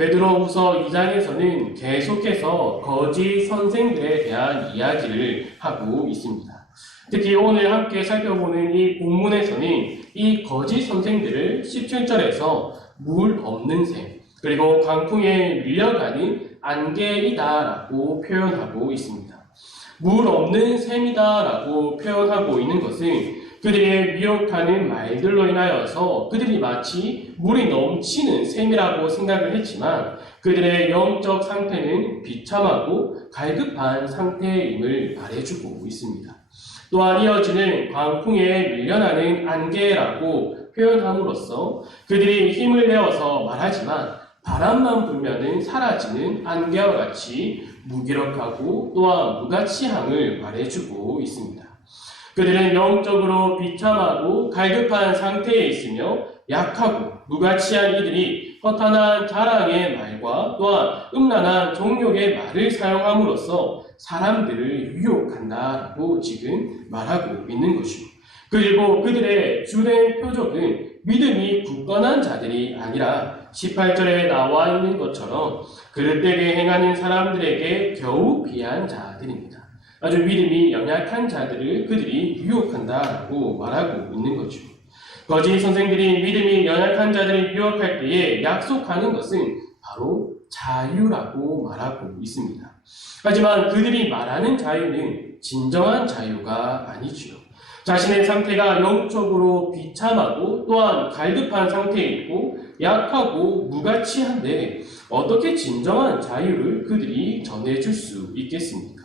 베드로후서 2장에서는 계속해서 거짓 선생들에 대한 이야기를 하고 있습니다. 특히 오늘 함께 살펴보는 이 본문에서는 이 거짓 선생들을 17절에서 물 없는 샘, 그리고 강풍에 밀려가는 안개이다라고 표현하고 있습니다. 물 없는 샘이다라고 표현하고 있는 것은 그들의 미혹하는 말들로 인하여서 그들이 마치 물이 넘치는 샘이라고 생각을 했지만 그들의 영적 상태는 비참하고 갈급한 상태임을 말해주고 있습니다. 또한 이어지는 광풍에 밀려나는 안개라고 표현함으로써 그들이 힘을 내어서 말하지만 바람만 불면은 사라지는 안개와 같이 무기력하고 또한 무가치함을 말해주고 있습니다. 그들은 영적으로 비참하고 갈급한 상태에 있으며 약하고 무가치한 이들이 허탄한 자랑의 말과 또한 음란한 정욕의 말을 사용함으로써 사람들을 유혹한다라고 지금 말하고 있는 것이고, 그리고 그들의 주된 표적은 믿음이 굳건한 자들이 아니라 18절에 나와 있는 것처럼 그릇되게 행하는 사람들에게 겨우 피한 자들입니다. 아주 믿음이 연약한 자들을 그들이 유혹한다라고 말하고 있는 거죠. 거짓 선생들이 믿음이 연약한 자들을 유혹할 때에 약속하는 것은 바로 자유라고 말하고 있습니다. 하지만 그들이 말하는 자유는 진정한 자유가 아니지요. 자신의 상태가 영적으로 비참하고 또한 갈급한 상태에 있고 약하고 무가치한데 어떻게 진정한 자유를 그들이 전해줄 수 있겠습니까?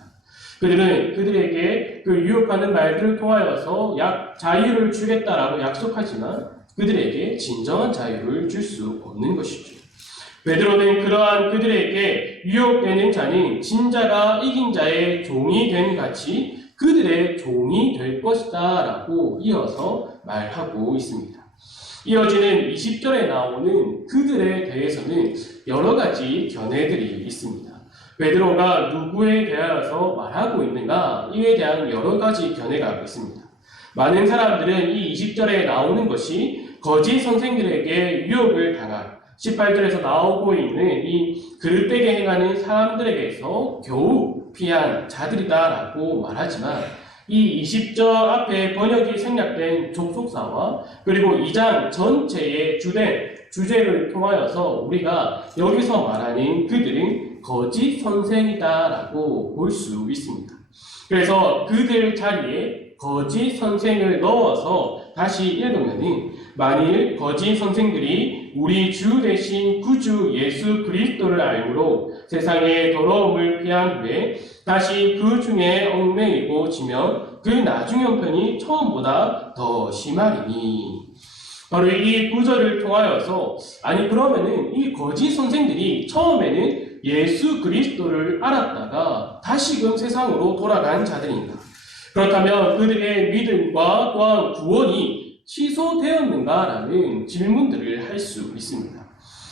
그들은 그들에게 그 유혹하는 말들을 통하여서 자유를 주겠다라고 약속하지만 그들에게 진정한 자유를 줄 수 없는 것이죠. 베드로는 그러한 그들에게 유혹되는 자는 진자가 이긴 자의 종이 된 같이 그들의 종이 될 것이다 라고 이어서 말하고 있습니다. 이어지는 20절에 나오는 그들에 대해서는 여러 가지 견해들이 있습니다. 베드로가 누구에 대하여서 말하고 있는가? 이에 대한 여러 가지 견해가 있습니다. 많은 사람들은 이 20절에 나오는 것이 거짓 선생들에게 유혹을 당한 18절에서 나오고 있는 이 그릇되게 행하는 사람들에게서 겨우 피한 자들이다라고 말하지만 이 20절 앞에 번역이 생략된 족속사와 그리고 2장 전체의 주제를 통하여서 우리가 여기서 말하는 그들은 거짓 선생이다라고 볼 수 있습니다. 그래서 그들 자리에 거짓 선생을 넣어서 다시 읽으면 만일 거짓 선생들이 우리 주 대신 구주 예수 그리스도를 알므로 세상의 더러움을 피한 후에 다시 그 중에 얽매이고 지면 그 나중 형편이 처음보다 더 심하리니. 바로 이 구절을 통하여서 그러면은 이 거짓 선생들이 처음에는 예수 그리스도를 알았다가 다시금 세상으로 돌아간 자들인가? 그렇다면 그들의 믿음과 또한 구원이 취소되었는가라는 질문들을 할 수 있습니다.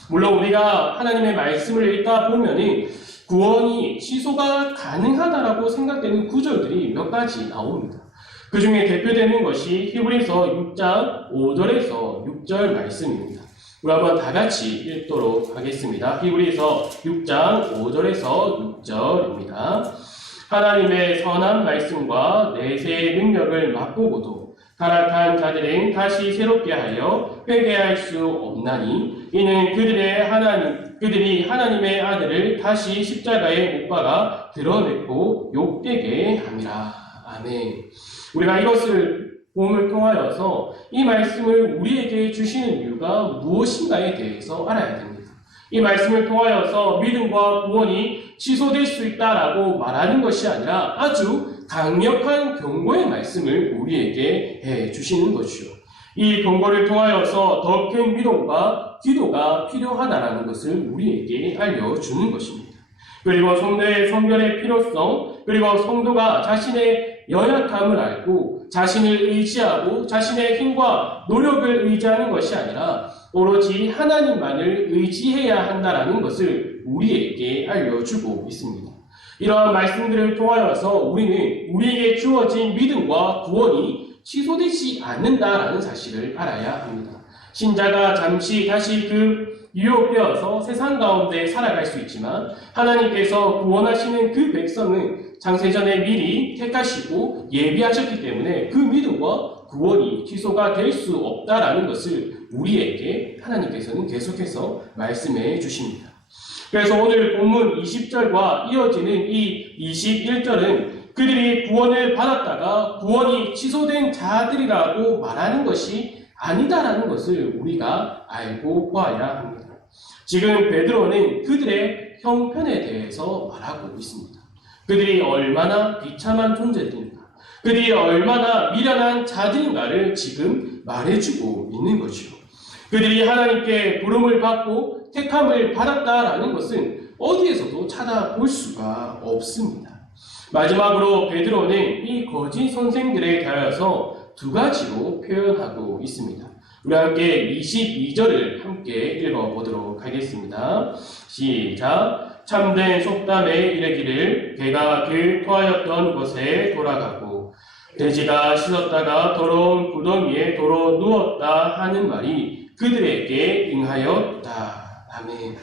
물론 우리가 하나님의 말씀을 읽다 보면은 구원이 취소가 가능하다라고 생각되는 구절들이 몇 가지 나옵니다. 그 중에 대표되는 것이 히브리서 6장 5절에서 6절 말씀입니다. 우리 한번 다 같이 읽도록 하겠습니다. 히브리서 6장 5절에서 6절입니다. 하나님의 선한 말씀과 내세의 능력을 맛보고도 타락한 자들은 다시 새롭게 하여 회개할 수 없나니 이는 그들이 하나님의 아들을 다시 십자가에 못 박아 드러냈고 욕되게 함이라. 아멘. 우리가 이것을 본을 통하여서 이 말씀을 우리에게 주시는 이유가 무엇인가에 대해서 알아야 됩니다. 이 말씀을 통하여서 믿음과 구원이 취소될 수 있다라고 말하는 것이 아니라 아주 강력한 경고의 말씀을 우리에게 해주시는 것이요. 이 경고를 통하여서 더 큰 믿음과 기도가 필요하다라는 것을 우리에게 알려주는 것입니다. 그리고 성도의 성결의 필요성, 그리고 성도가 자신의 연약함을 알고 자신을 의지하고 자신의 힘과 노력을 의지하는 것이 아니라 오로지 하나님만을 의지해야 한다라는 것을 우리에게 알려주고 있습니다. 이러한 말씀들을 통하여서 우리는 우리에게 주어진 믿음과 구원이 취소되지 않는다라는 사실을 알아야 합니다. 신자가 잠시 다시 그 유혹되어서 세상 가운데 살아갈 수 있지만 하나님께서 구원하시는 그 백성은 창세전에 미리 택하시고 예비하셨기 때문에 그 믿음과 구원이 취소가 될 수 없다라는 것을 우리에게 하나님께서는 계속해서 말씀해 주십니다. 그래서 오늘 본문 20절과 이어지는 이 21절은 그들이 구원을 받았다가 구원이 취소된 자들이라고 말하는 것이 아니다라는 것을 우리가 알고 보아야 합니다. 지금 베드로는 그들의 형편에 대해서 말하고 있습니다. 그들이 얼마나 비참한 존재들인가, 그들이 얼마나 미련한 자들인가를 지금 말해주고 있는 것이요. 그들이 하나님께 부름을 받고 택함을 받았다라는 것은 어디에서도 찾아볼 수가 없습니다. 마지막으로 베드로는 이 거짓 선생들에 대하여서 두 가지로 표현하고 있습니다. 우리 함께 22절을 함께 읽어보도록 하겠습니다. 시작. 참된 속담에 이르기를 개가 그 토하였던 곳에 돌아가고 돼지가 씻었다가 더러운 구덩이에 도로 누웠다 하는 말이 그들에게 응하였다. 아멘.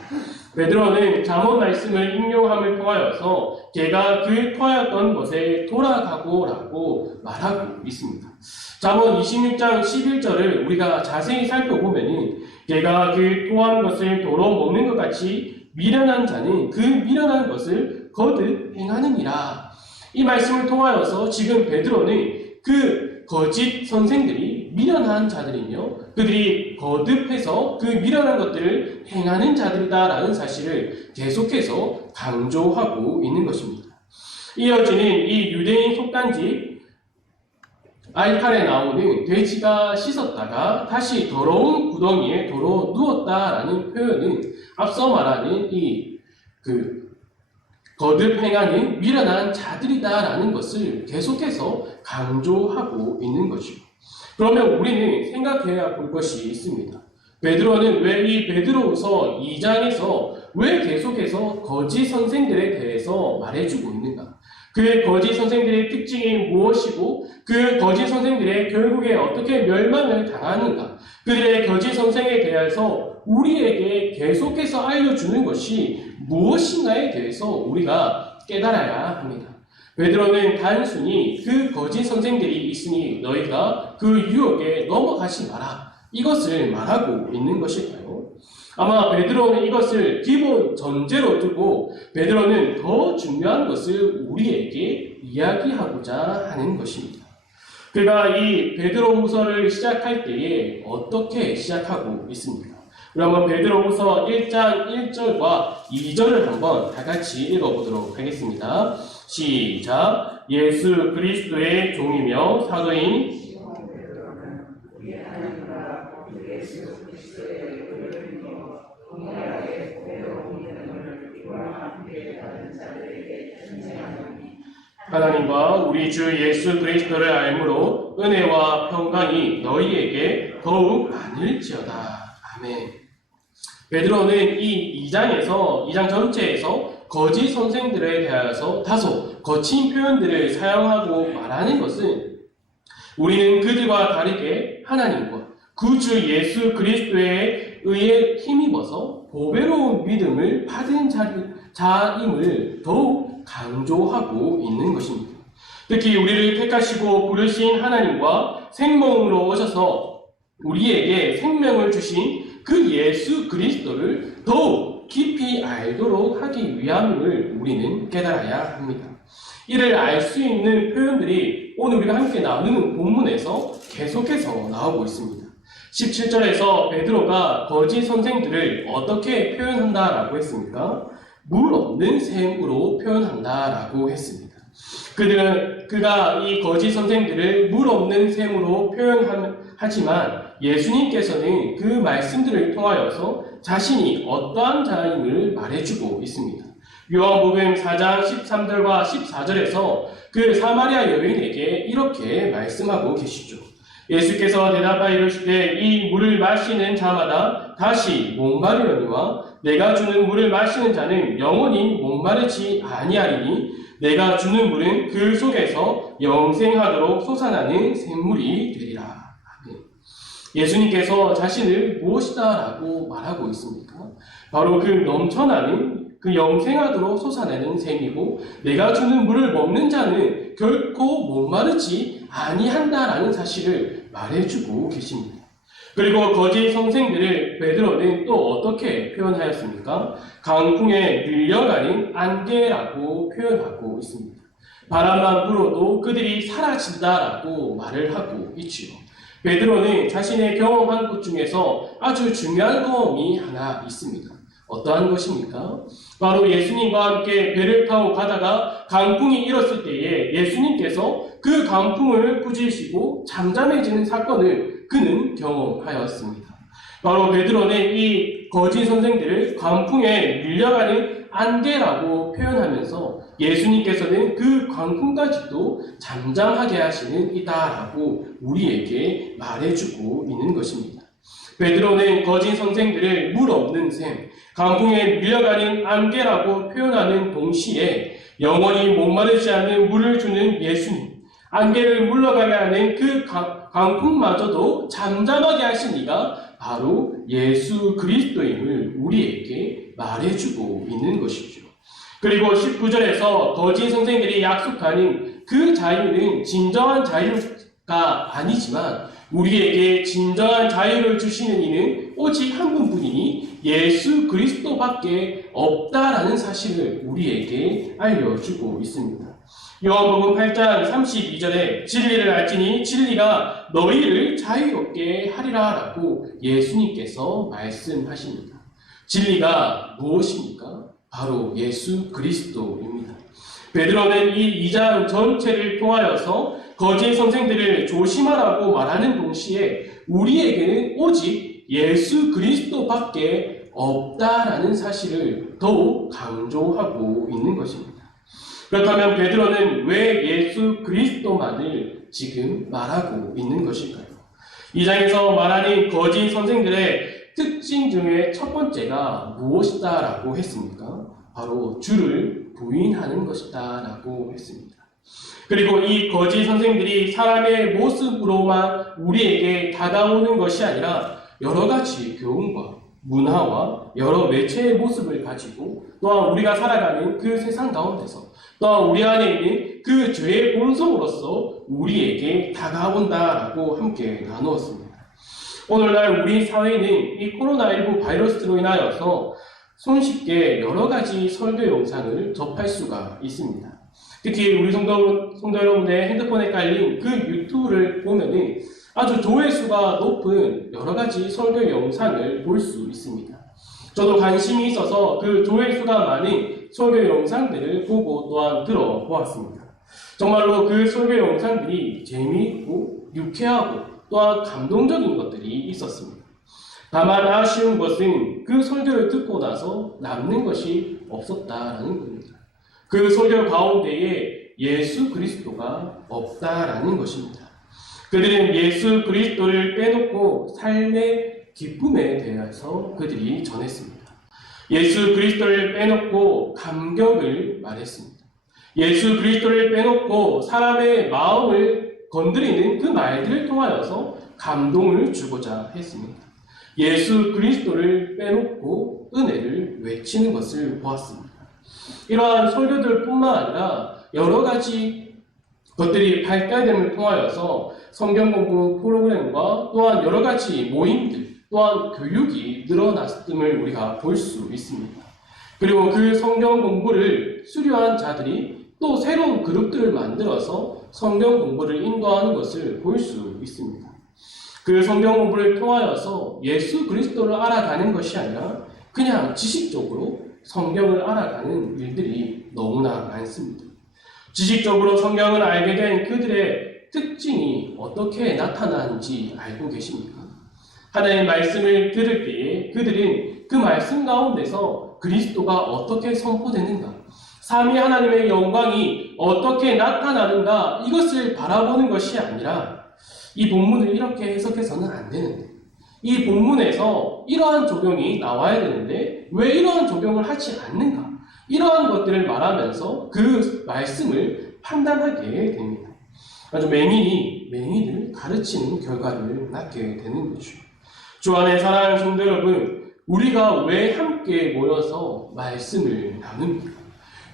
베드로는 잠언 말씀을 인용함을 통하여서 개가 그 토하였던 곳에 돌아가고라고 말하고 있습니다. 잠언 26장 11절을 우리가 자세히 살펴보면 개가 그 토한 것을 도로 먹는 것 같이 미련한 자는 그 미련한 것을 거듭 행하느니라. 이 말씀을 통하여서 지금 베드로는 그 거짓 선생들이 미련한 자들이며 그들이 거듭해서 그 미련한 것들을 행하는 자들이다라는 사실을 계속해서 강조하고 있는 것입니다. 이어지는 이 유대인 속단집 알칼에 나오는 돼지가 씻었다가 다시 더러운 구덩이에 도로 누웠다라는 표현은 앞서 말하는 거듭 행하는 미련한 자들이다라는 것을 계속해서 강조하고 있는 것이고, 그러면 우리는 생각해야 볼 것이 있습니다. 베드로는 왜 이 베드로후서 2장에서 왜 계속해서 거짓 선생들에 대해서 말해주고 있는가? 그 거짓 선생들의 특징이 무엇이고 그 거짓 선생들의 결국에 어떻게 멸망을 당하는가? 그들의 거짓 선생에 대해서 우리에게 계속해서 알려주는 것이 무엇인가에 대해서 우리가 깨달아야 합니다. 베드로는 단순히 그 거짓 선생들이 있으니 너희가 그 유혹에 넘어가지 마라, 이것을 말하고 있는 것일까요? 아마 베드로는 이것을 기본 전제로 두고 베드로는 더 중요한 것을 우리에게 이야기하고자 하는 것입니다. 그가 이 베드로후서를 시작할 때에 어떻게 시작하고 있습니까? 우리 한번 베드로후서 1장 1절과 2절을 한번 다 같이 읽어보도록 하겠습니다. 시작. 예수 그리스도의 종이며 사도인 하나님과 우리 주 예수 그리스도를 알므로 은혜와 평강이 너희에게 더욱 많을지어다. 아멘. 베드로는 이 2장 전체에서 거짓 선생들에 대하여서 다소 거친 표현들을 사용하고 말하는 것은 우리는 그들과 다르게 하나님과 구주 예수 그리스도에 의해 힘입어서 보배로운 믿음을 받은 자임을 더욱 강조하고 있는 것입니다. 특히 우리를 택하시고 부르신 하나님과 생명으로 오셔서 우리에게 생명을 주신 그 예수 그리스도를 더욱 깊이 알도록 하기 위함을 우리는 깨달아야 합니다. 이를 알 수 있는 표현들이 오늘 우리가 함께 나누는 본문에서 계속해서 나오고 있습니다. 17절에서 베드로가 거짓 선생들을 어떻게 표현한다라고 했습니까? 물 없는 샘으로 표현한다라고 했습니다. 그가 이 거짓 선생들을 물 없는 샘으로 표현하지만 예수님께서는 그 말씀들을 통하여서 자신이 어떠한 자임을 말해주고 있습니다. 요한복음 4장 13절과 14절에서 그 사마리아 여인에게 이렇게 말씀하고 계시죠. 예수께서 대답하여 이르시되 이 물을 마시는 자마다 다시 목마르려니와 내가 주는 물을 마시는 자는 영원히 목마르지 아니하리니 내가 주는 물은 그 속에서 영생하도록 솟아나는 샘물이 되리라. 예수님께서 자신을 무엇이다라고 말하고 있습니까? 바로 그 넘쳐나는 그 영생하도록 솟아내는 샘이고 내가 주는 물을 먹는 자는 결코 목마르지 아니한다라는 사실을 말해주고 계십니다. 그리고 거짓 선생들을 베드로는 또 어떻게 표현하였습니까? 강풍에 밀려가는 안개라고 표현하고 있습니다. 바람만 불어도 그들이 사라진다라고 말을 하고 있지요. 베드로는 자신의 경험한 것 중에서 아주 중요한 경험이 하나 있습니다. 어떠한 것입니까? 바로 예수님과 함께 배를 타고 가다가 강풍이 일었을 때에 예수님께서 그 강풍을 꾸짖으시고 잠잠해지는 사건을 그는 경험하였습니다. 바로 베드로는 이 거짓 선생들을 강풍에 밀려가는 안개라고 표현하면서 예수님께서는 그 강풍까지도 잠잠하게 하시는 이다라고 우리에게 말해주고 있는 것입니다. 베드로는 거짓 선생들을 물 없는 샘, 강풍에 밀려가는 안개라고 표현하는 동시에 영원히 목마르지 않는 물을 주는 예수님, 안개를 물러가게 하는 그 강풍마저도 잠잠하게 하신 이가 바로 예수 그리스도임을 우리에게 말해주고 있는 것이죠. 그리고 19절에서 거짓 선생들이 약속하는 그 자유는 진정한 자유가 아니지만 우리에게 진정한 자유를 주시는 이는 오직 한 분뿐이니 예수 그리스도밖에 없다라는 사실을 우리에게 알려주고 있습니다. 요한복음 8장 32절에 진리를 알지니 진리가 너희를 자유롭게 하리라 라고 예수님께서 말씀하십니다. 진리가 무엇입니까? 바로 예수 그리스도입니다. 베드로는 이 2장 전체를 통하여서 거짓 선생들을 조심하라고 말하는 동시에 우리에게는 오직 예수 그리스도밖에 없다라는 사실을 더욱 강조하고 있는 것입니다. 그렇다면 베드로는 왜 예수 그리스도만을 지금 말하고 있는 것일까요? 이 장에서 말하는 거짓 선생들의 특징 중에 첫 번째가 무엇이다라고 했습니까? 바로 주를 부인하는 것이다라고 했습니다. 그리고 이 거짓 선생들이 사람의 모습으로만 우리에게 다가오는 것이 아니라 여러 가지 교훈과 문화와 여러 매체의 모습을 가지고 또한 우리가 살아가는 그 세상 가운데서 또한 우리 안에 있는 그 죄의 본성으로서 우리에게 다가온다라고 함께 나누었습니다. 오늘날 우리 사회는 이 코로나19 바이러스로 인하여서 손쉽게 여러 가지 설교 영상을 접할 수가 있습니다. 특히 우리 성도 여러분의 핸드폰에 깔린 그 유튜브를 보면은 아주 조회수가 높은 여러 가지 설교 영상을 볼 수 있습니다. 저도 관심이 있어서 그 조회수가 많은 설교 영상들을 보고 또한 들어보았습니다. 정말로 그 설교 영상들이 재미있고 유쾌하고 또한 감동적인 것들이 있었습니다. 다만 아쉬운 것은 그 설교를 듣고 나서 남는 것이 없었다라는 겁니다. 그 설교 가운데에 예수 그리스도가 없다라는 것입니다. 그들은 예수 그리스도를 빼놓고 삶의 기쁨에 대해서 그들이 전했습니다. 예수 그리스도를 빼놓고 감격을 말했습니다. 예수 그리스도를 빼놓고 사람의 마음을 건드리는 그 말들을 통하여서 감동을 주고자 했습니다. 예수 그리스도를 빼놓고 은혜를 외치는 것을 보았습니다. 이러한 설교들 뿐만 아니라 여러 가지 것들이 발달됨을 통하여서 성경 공부 프로그램과 또한 여러 가지 모임들 또한 교육이 늘어났음을 우리가 볼 수 있습니다. 그리고 그 성경 공부를 수료한 자들이 또 새로운 그룹들을 만들어서 성경 공부를 인도하는 것을 볼 수 있습니다. 그 성경 공부를 통하여서 예수 그리스도를 알아가는 것이 아니라 그냥 지식적으로 성경을 알아가는 일들이 너무나 많습니다. 지식적으로 성경을 알게 된 그들의 특징이 어떻게 나타나는지 알고 계십니까? 하나님의 말씀을 들을 때에 그들은 그 말씀 가운데서 그리스도가 어떻게 선포되는가, 삼위 하나님의 영광이 어떻게 나타나는가 이것을 바라보는 것이 아니라 이 본문을 이렇게 해석해서는 안 되는데 이 본문에서 이러한 적용이 나와야 되는데 왜 이러한 적용을 하지 않는가 이러한 것들을 말하면서 그 말씀을 판단하게 됩니다. 아주 맹인이 맹인을 가르치는 결과를 낳게 되는 거죠. 주 안에 사랑하는 성도 여러분, 우리가 왜 함께 모여서 말씀을 나눕니까?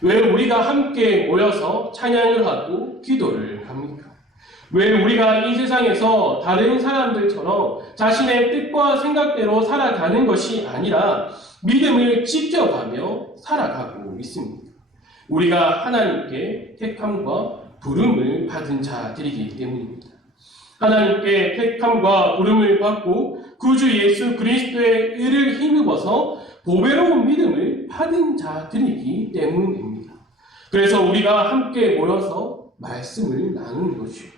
왜 우리가 함께 모여서 찬양을 하고 기도를 합니까? 왜 우리가 이 세상에서 다른 사람들처럼 자신의 뜻과 생각대로 살아가는 것이 아니라 믿음을 지켜가며 살아가고 있습니다. 우리가 하나님께 택함과 부름을 받은 자들이기 때문입니다. 하나님께 택함과 부름을 받고 구주 예수 그리스도의 의를 힘입어서 보배로운 믿음을 받은 자들이기 때문입니다. 그래서 우리가 함께 모여서 말씀을 나누는 것이요,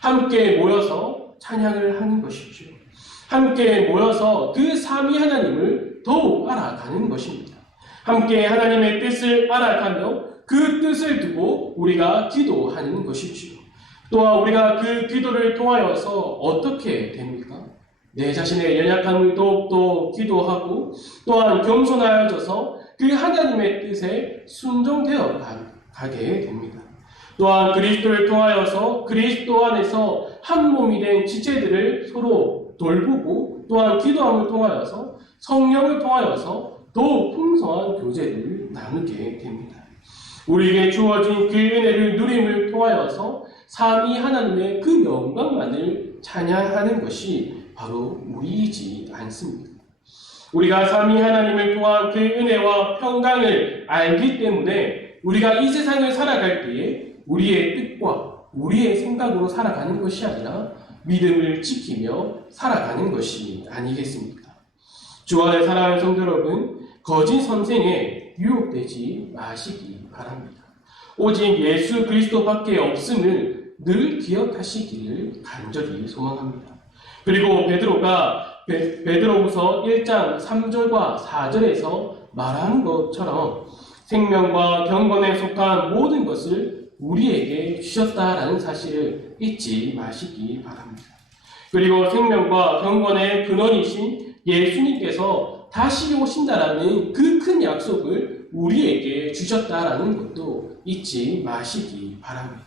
함께 모여서 찬양을 하는 것이죠. 함께 모여서 그 삼위 하나님을 더욱 알아가는 것입니다. 함께 하나님의 뜻을 알아가며 그 뜻을 두고 우리가 기도하는 것이지요. 또한 우리가 그 기도를 통하여서 어떻게 됩니까? 내 자신의 연약함을 더욱더 기도하고 또한 겸손하여져서 그 하나님의 뜻에 순종되어 가게 됩니다. 또한 그리스도를 통하여서 그리스도 안에서 한 몸이 된 지체들을 서로 돌보고 또한 기도함을 통하여서 성령을 통하여서 더욱 풍성한 교제를 나누게 됩니다. 우리에게 주어진 그 은혜를 누림을 통하여서 삼위 하나님의 그 영광만을 찬양하는 것이 바로 우리이지 않습니다. 우리가 삼위 하나님을 통한 그 은혜와 평강을 알기 때문에 우리가 이 세상을 살아갈 때에 우리의 뜻과 우리의 생각으로 살아가는 것이 아니라 믿음을 지키며 살아가는 것이 아니겠습니까? 주 안에 사랑하는 성도 여러분, 거짓 선생에 유혹되지 마시기 바랍니다. 오직 예수 그리스도밖에 없음을 늘 기억하시기를 간절히 소망합니다. 그리고 베드로후서 1장 3절과 4절에서 말한 것처럼 생명과 경건에 속한 모든 것을 우리에게 주셨다라는 사실을 잊지 마시기 바랍니다. 그리고 생명과 경건의 근원이신 예수님께서 다시 오신다라는 그 큰 약속을 우리에게 주셨다라는 것도 잊지 마시기 바랍니다.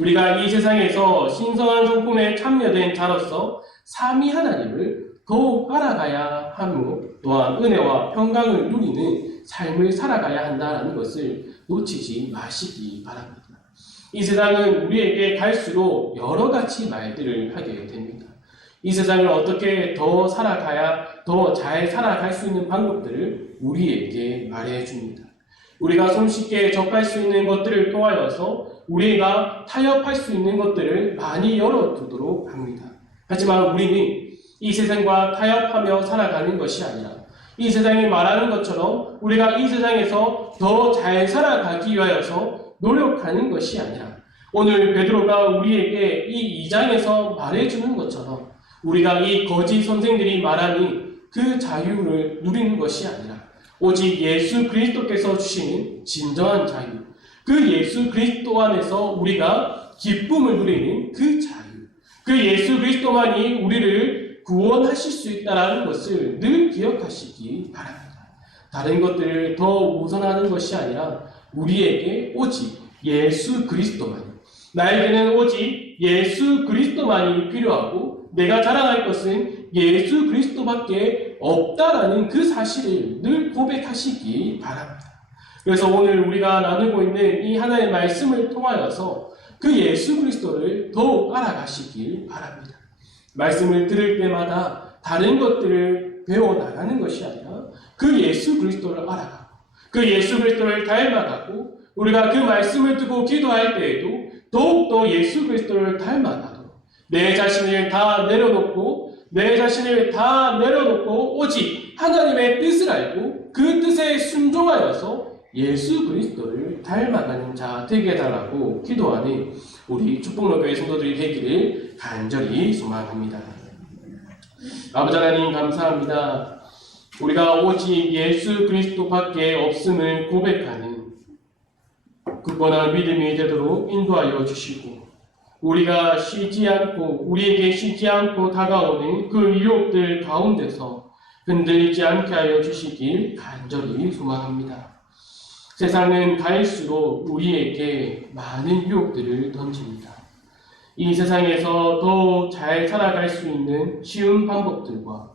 우리가 이 세상에서 신성한 성품에 참여된 자로서 삼위 하나님을 더욱 알아가야 하며 또한 은혜와 평강을 누리는 삶을 살아가야 한다는 것을 놓치지 마시기 바랍니다. 이 세상은 우리에게 갈수록 여러 가지 말들을 하게 됩니다. 이 세상을 어떻게 더 살아가야 더 잘 살아갈 수 있는 방법들을 우리에게 말해줍니다. 우리가 손쉽게 접할 수 있는 것들을 통하여서 우리가 타협할 수 있는 것들을 많이 열어두도록 합니다. 하지만 우리는 이 세상과 타협하며 살아가는 것이 아니라 이 세상이 말하는 것처럼 우리가 이 세상에서 더 잘 살아가기 위하여서 노력하는 것이 아니라 오늘 베드로가 우리에게 이 2장에서 말해주는 것처럼 우리가 이 거짓 선생들이 말하는 그 자유를 누리는 것이 아니라 오직 예수 그리스도께서 주시는 진정한 자유, 그 예수 그리스도 안에서 우리가 기쁨을 누리는 그 자유, 그 예수 그리스도만이 우리를 구원하실 수 있다는 것을 늘 기억하시기 바랍니다. 다른 것들을 더 우선하는 것이 아니라 우리에게 오직 예수 그리스도만이, 나에게는 오직 예수 그리스도만이 필요하고 내가 자랑할 것은 예수 그리스도밖에 없다라는 그 사실을 늘 고백하시기 바랍니다. 그래서 오늘 우리가 나누고 있는 이 하나님의 말씀을 통하여서 그 예수 그리스도를 더욱 알아가시길 바랍니다. 말씀을 들을 때마다 다른 것들을 배워나가는 것이 아니라 그 예수 그리스도를 알아가고 그 예수 그리스도를 닮아가고 우리가 그 말씀을 두고 기도할 때에도 더욱더 예수 그리스도를 닮아가도록 내 자신을 다 내려놓고 오직 하나님의 뜻을 알고 그 뜻에 순종하여서 예수 그리스도를 닮아가는 자 되게 해달라고 기도하는 우리 축복로교회 성도들이 되기를 간절히 소망합니다. 아버지 하나님 감사합니다. 우리가 오직 예수 그리스도밖에 없음을 고백하는 굳건한 믿음이 되도록 인도하여 주시고 우리에게 쉬지 않고 다가오는 그 유혹들 가운데서 흔들리지 않게 하여 주시길 간절히 소망합니다. 세상은 갈수록 우리에게 많은 유혹들을 던집니다. 이 세상에서 더 잘 살아갈 수 있는 쉬운 방법들과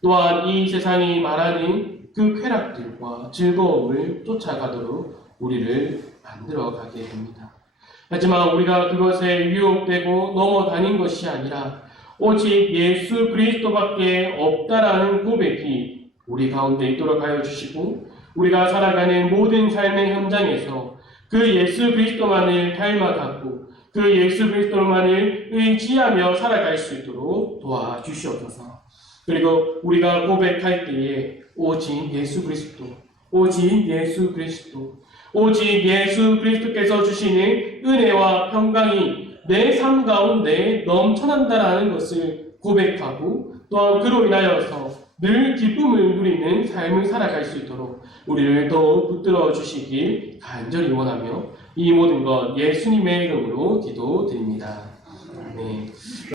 또한 이 세상이 말하는 그 쾌락들과 즐거움을 쫓아가도록 우리를 만들어가게 됩니다. 하지만 우리가 그것에 유혹되고 넘어다닌 것이 아니라 오직 예수 그리스도밖에 없다라는 고백이 우리 가운데 있도록 하여 주시고 우리가 살아가는 모든 삶의 현장에서 그 예수 그리스도만을 닮아가고 그 예수 그리스도만을 의지하며 살아갈 수 있도록 도와주시옵소서. 그리고 우리가 고백할 때에 오직 예수 그리스도, 오직 예수 그리스도, 오직 예수 그리스도께서 주시는 은혜와 평강이 내 삶 가운데 넘쳐난다라는 것을 고백하고 또한 그로 인하여서 늘 기쁨을 누리는 삶을 살아갈 수 있도록 우리를 더욱 붙들어 주시길 간절히 원하며 이 모든 것 예수님의 이름으로 기도드립니다. 아멘.